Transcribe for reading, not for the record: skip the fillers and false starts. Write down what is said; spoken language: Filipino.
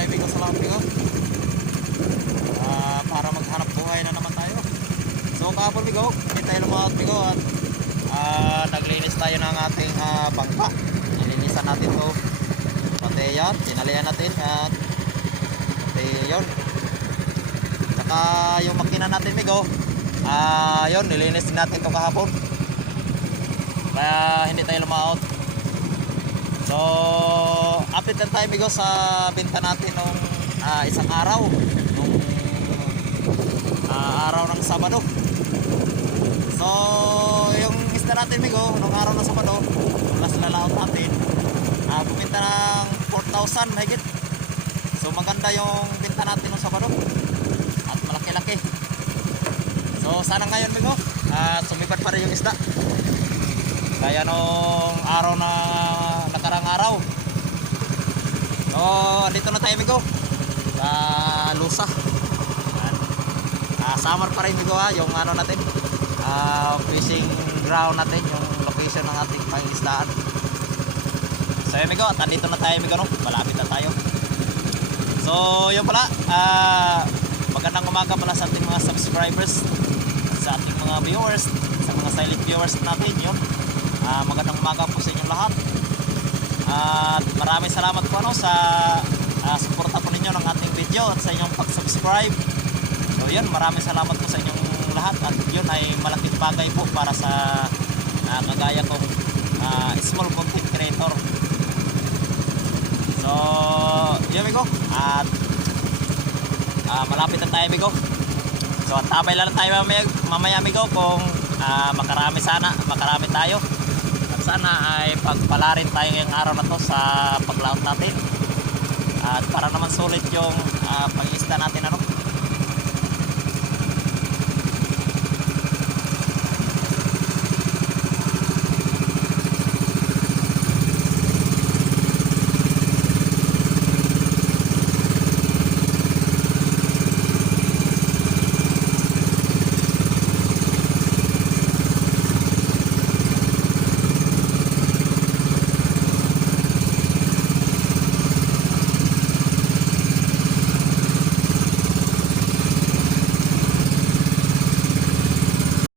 tayo bigo sa lahat bigo. Para maghanap buhay na naman tayo. So kahapon bigo, hindi tayo lumakot bigo at naglinis tayo ng ating bangka. Nilinisan natin to. Pati yan, tinalian natin at pati yun. Saka yung makina natin bigo, yun, nilinis din natin to kahapon. Kaya hindi tayo lumakot. So update lang tayo bigo sa binta natin nung isang araw, nung araw ng Sabado. So yung isda natin bigo nung araw ng Sabado, nung last lalaot natin, buminta ng 4,000 mahigit. So maganda yung binta natin nung Sabado at malaki-laki. So sana ngayon bigo sumipad pa rin yung isda kaya nung araw na nakarang araw. So dito na tayo bigo sa Lusa. Summer pa rin bigo yung ano natin, fishing ground natin, yung location ng ating pangisdaan. So yun bigo, at andito na tayo bigo, no? Malapit na tayo. So yun pala, magandang umaga pala sa ating mga subscribers, sa ating mga viewers, sa mga silent viewers natin yun. Magandang umaga po sa inyong lahat. At maraming salamat po sa suporta po ninyo ng ating video at sa inyong pag-subscribe. So yun, maraming salamat po sa inyong lahat. At yun ay malaking bagay po para sa kagaya kong small content creator. So yun bigo, at malapit na tayo bigo. So tabay lang tayo mamaya bigo kung makarami tayo. Sana ay pagpalarin tayo ngayong araw na to sa paglaot natin at para naman sulit yung pag-iista natin ano.